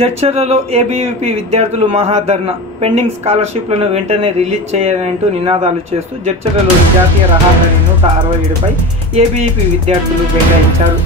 జడ్చర్లలో ABVP విద్యార్థులు maha dharna pending స్కాలర్షిప్లను వెంటనే release చేయాలంటూ నినాదాలు చేస్తూ జడ్చర్లలోని జాతీయ రహదారి 167పై ఏబీవీపీ విద్యార్థులు బైఠాయించారు.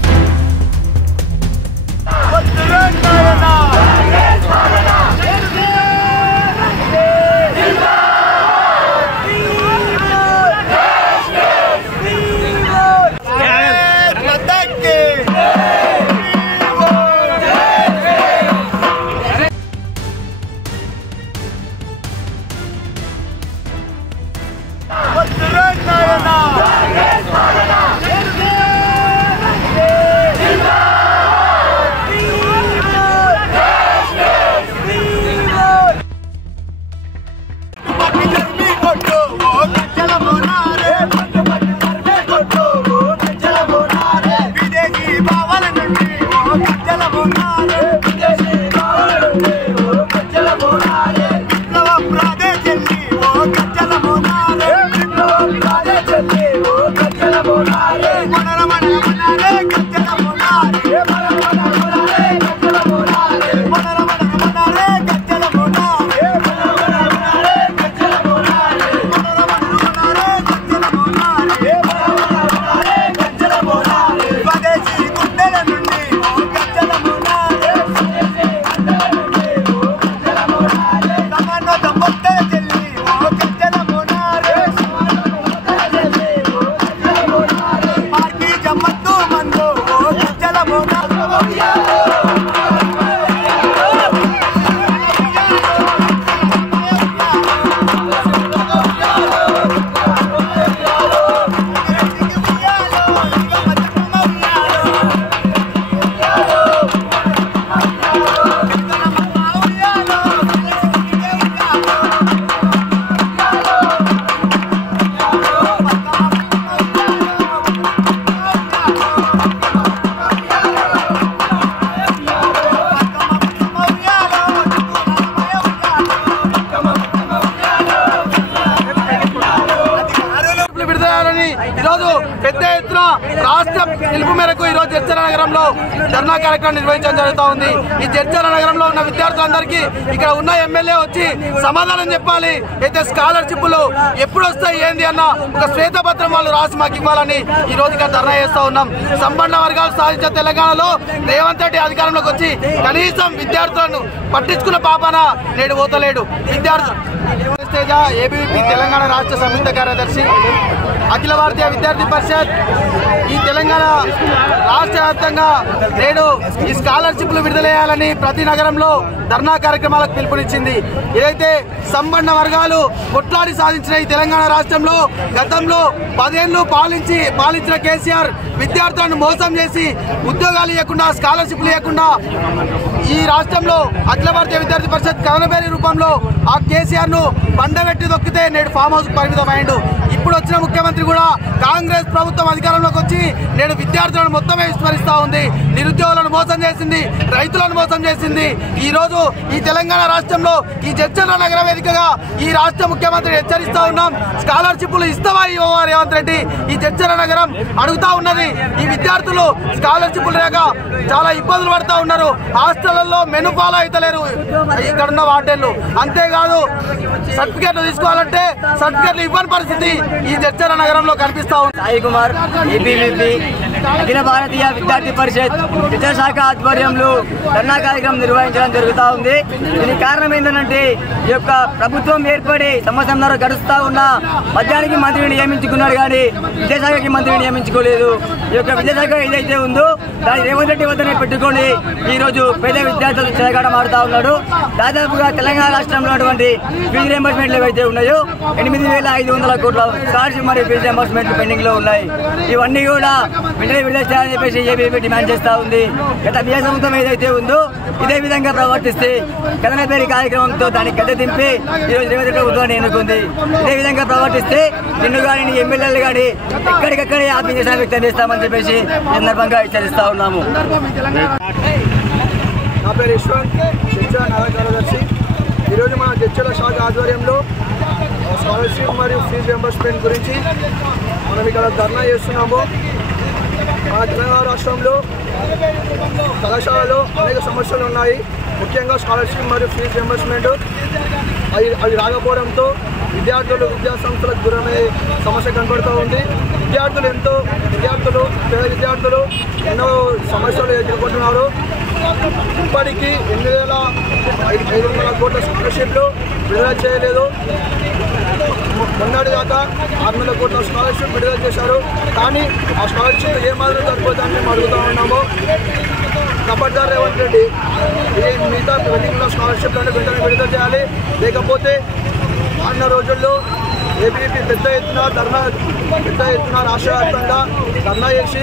ఈరోజు పెద్ద ఎత్తున రాష్ట్ర పిలుపు మేరకు ఈరోజు జడ్చర్ల నగరంలో ధర్నా కార్యక్రమం నిర్వహించడం జరుగుతూ ఉంది. ఈ జడ్చర్ల నగరంలో ఉన్న విద్యార్థులందరికీ ఇక్కడ ఉన్న ఎమ్మెల్యే వచ్చి సమాధానం చెప్పాలి. అయితే స్కాలర్షిప్లు ఎప్పుడు వస్తాయి ఏంది అన్న ఒక శ్వేతపత్రం వాళ్ళు రాసి మాకు ఇవ్వాలని ఈ రోజు ఇక్కడ ధర్నా చేస్తూ ఉన్నాం. సంపన్న వర్గాలు సాధించిన తెలంగాణలో రేవంత్ రెడ్డి అధికారంలోకి వచ్చి కనీసం విద్యార్థులను పట్టించుకున్న పాపాన నేడు పోతలేడు. ఏబీవీపీ తెలంగాణ రాష్ట్ర సంయుక్త కార్యదర్శి, అఖిల భారతీయ విద్యార్థి పరిషత్ ఈ తెలంగాణ రాష్ట్ర వ్యాప్తంగా నేడు ఈ స్కాలర్షిప్లు విడుదలయ్యాలని ప్రతి నగరంలో ధర్నా కార్యక్రమాలకు పిలుపునిచ్చింది. ఏదైతే సంపన్న వర్గాలు కొట్లాడి సాధించిన ఈ తెలంగాణ రాష్ట్రంలో గతంలో 10 ఏళ్లు పాలించిన కేసీఆర్ విద్యార్థులను మోసం చేసి ఉద్యోగాలు ఇవ్వకుండా స్కాలర్షిప్లు ఇవ్వకుండా ఈ రాష్ట్రంలో అఖిల భారతీయ విద్యార్థి పరిషత్ కవనబేరి రూపంలో ఆ కేసీఆర్ ను బండబెట్టి దొక్కితే నేడు ఫామ్ హౌస్ పరిమితమైండు. ఇప్పుడు వచ్చిన ముఖ్యమంత్రి కూడా కాంగ్రెస్ ప్రభుత్వం అధికారంలోకి వచ్చి నేడు విద్యార్థులను మొత్తమే విస్మరిస్తూ ఉంది. నిరుద్యోగులను మోసం చేసింది, రైతులను మోసం చేసింది. ఈ రోజు ఈ తెలంగాణ రాష్ట్రంలో ఈ జడ్చర్ల నగర వేదికగా ఈ రాష్ట్ర ముఖ్యమంత్రి హెచ్చరిస్తూ ఉన్నాం. స్కాలర్షిప్లు ఇస్తావా ఇవ్వవా రేవంత్ రెడ్డి? ఈ జడ్చర్ల నగరం అడుగుతా ఉన్నది. ఈ విద్యార్థులు స్కాలర్షిప్లు లేక చాలా ఇబ్బందులు పడుతూ ఉన్నారు. హాస్టళ్లలో మెను ఫాలో అయితలేరు ఇక్కడున్న వార్డెన్లు. అంతేకాదు సర్టిఫికేట్లు తీసుకోవాలంటే సర్టిఫికేట్లు ఇవ్వని పరిస్థితి ఈ జడ్చర్ల నగరంలో కనిపిస్తా ఉంది. సాయి కుమార్, ఏబీవీపీ అఖిల భారతీయ విద్యార్థి పరిషత్ విద్యాశాఖ ఆధ్వర్యంలో ధర్నా కార్యక్రమం నిర్వహించడం జరుగుతూ ఉంది. దీనికి కారణం ఏంటంటే ఈ యొక్క ప్రభుత్వం ఏర్పడి సంవత్సరంన్నర గడుస్తూ ఉన్న మధ్యాహ్నానికి మంత్రిని నియమించుకున్నాడు కానీ విద్యాశాఖకి మంత్రిని నియమించుకోలేదు. ఈ యొక్క విద్యాశాఖ ఏదైతే ఉందో దాని రేవంత్ రెడ్డి వద్దనే పెట్టుకొని ఈ రోజు పేద విద్యార్థులు చెలగాటం ఆడుతూ ఉన్నాడు. దాదాపుగా తెలంగాణ రాష్ట్రంలో ఉన్నటువంటి ఫీజు రియంబర్స్మెంట్లు ఏవైతే ఉన్నాయో 8,500 కోట్ల స్కాలర్షిప్ మరియు ఫీజు రియంబర్స్మెంట్లు పెండింగ్ లో ఉన్నాయి. ఇవన్నీ కూడా వెంటనే విడుదల చేయాలని చెప్పేసి ఏబీవీపీ డిమాండ్ చేస్తూ ఉంది. గత బిఆర్ ప్రభుత్వం ఏదైతే ఉందో ఇదే విధంగా ప్రవర్తిస్తే కథనపేరి కార్యక్రమంతో దాన్ని గడ్డ దింపి ఈరోజు రేవంత్ రెడ్డి ప్రభుత్వాన్ని ఎన్నుకుంది. ఇదే విధంగా ప్రవర్తిస్తే నిన్ను కానీ ఎమ్మెల్యేలు కానీ ఎక్కడికక్కడే ఆత్మీయ వ్యక్తం చేస్తామని చెప్పేసి సందర్భంగా హెచ్చరిస్తా ఉన్నాము. నా పేరు యశ్వంత్, జడ్చర్ల నగర కార్యదర్శి. ఈరోజు మన జడ్చర్ల శాఖ ఆధ్వర్యంలో స్కాలర్షిప్ మరియు ఫీజు రియంబర్స్మెంట్ గురించి మనం ఇక్కడ ధర్నా చేస్తున్నాము. మన తెలంగాణ రాష్ట్రంలో కళాశాలలో అనేక సమస్యలు ఉన్నాయి. ముఖ్యంగా స్కాలర్షిప్ మరియు ఫీజు రియంబర్స్మెంట్ అవి రాకపోవడంతో విద్యార్థులు విద్యాసంస్థలకు దూరమయ్యే సమస్య కనబడుతూ ఉంది. పేద విద్యార్థులు ఎన్నో సమస్యలు ఎదుర్కొంటున్నారు. ఇప్పటికీ 8,500 కోట్ల స్కాలర్షిప్లు విడుదల చేయలేదు. మొన్నటి దాకా 600 కోట్ల స్కాలర్షిప్ విడుదల చేశారు. కానీ ఆ స్కాలర్షిప్ ఏ మాత్రం సరిపోతుందని మేము అడుగుతూ ఉన్నాము. కబడ్దార్ రేవంత్ రెడ్డి మిగతా పెండింగ్ ఉన్న స్కాలర్షిప్లను వెంటనే విడుదల చేయాలి. లేకపోతే అన్న రోజుల్లో ఏబీవీపీ పెద్ద ఎత్తున రాష్ట్ర వ్యాప్తంగా ధర్నా చేసి